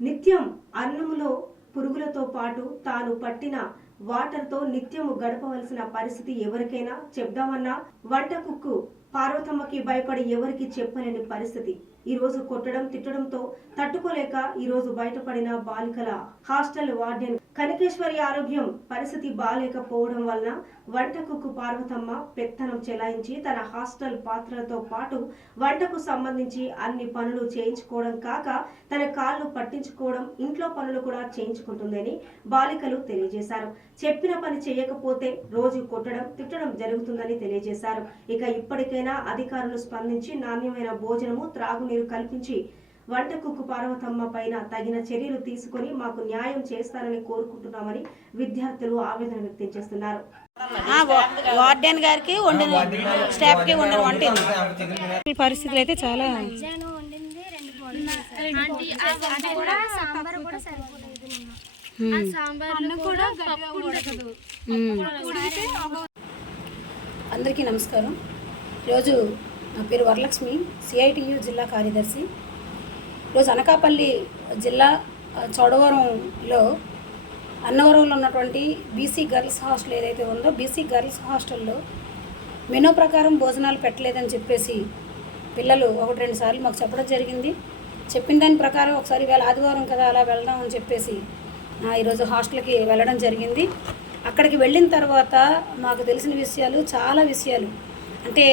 నిత్యం అన్నములో పురుగులతో పాటు తాను పట్టిన వాటర్తో నిత్యము గడపవలసిన పరిస్థితి ఎవరికైనా చెప్దామన్నా వంట కుక్కు పార్వతమ్మకి భయపడి ఎవరికి చెప్పలేని పరిస్థితి. ఈ రోజు కొట్టడం తిట్టడంతో తట్టుకోలేక ఈ రోజు బయటపడిన బాలికల హాస్టల్ వార్డెన్ కనకేశ్వరి ఆరోగ్యం పరిస్థితి బాలేకపోవడం వలన వంట కుక్కు పార్వతమ్మ పెత్తనం చెలాయించి తన హాస్టల్ పాత్రలతో పాటు వంటకు సంబంధించి అన్ని పనులు చేయించుకోవడం కాక తన కాళ్ళు పట్టించుకోవడం ఇంట్లో పనులు కూడా చేయించుకుంటుందని బాలికలు తెలియజేశారు. చెప్పిన పని చేయకపోతే రోజు కొట్టడం తిట్టడం జరుగుతుందని తెలియజేశారు. ఇక ఇప్పటికైనా అధికారులు స్పందించి నాణ్యమైన భోజనము త్రాగునీరు కల్పించి వంట కుక్కు పార్వతమ్మ పైన తగిన చర్యలు తీసుకొని మాకు న్యాయం చేస్తారని కోరుకుంటున్నామని విద్యార్థులు ఆవేదన వ్యక్తం చేస్తున్నారు. వార్డెన్ గారికి వండిన స్టాఫ్ కి వండిన వంట పరిస్థితులు అయితే చాలా అందరికీ నమస్కారం. ఈరోజు నా పేరు వరలక్ష్మి, సిఐటియు జిల్లా కార్యదర్శి. ఈరోజు అనకాపల్లి జిల్లా చౌడవరంలో అన్నవరంలో ఉన్నటువంటి బీసీ గర్ల్స్ హాస్టల్ ఏదైతే ఉందో బీసీ గర్ల్స్ హాస్టల్లో మెనూ ప్రకారం భోజనాలు పెట్టలేదని చెప్పేసి పిల్లలు 1-2 సార్లు మాకు చెప్పడం జరిగింది. చెప్పిన దాని ప్రకారం ఒకసారి వేళ ఆదివారం కదా అలా వెళ్దాం అని చెప్పేసి ఈరోజు హాస్టల్కి వెళ్ళడం జరిగింది. అక్కడికి వెళ్ళిన తర్వాత మాకు తెలిసిన విషయాలు చాలా విషయాలు అంటే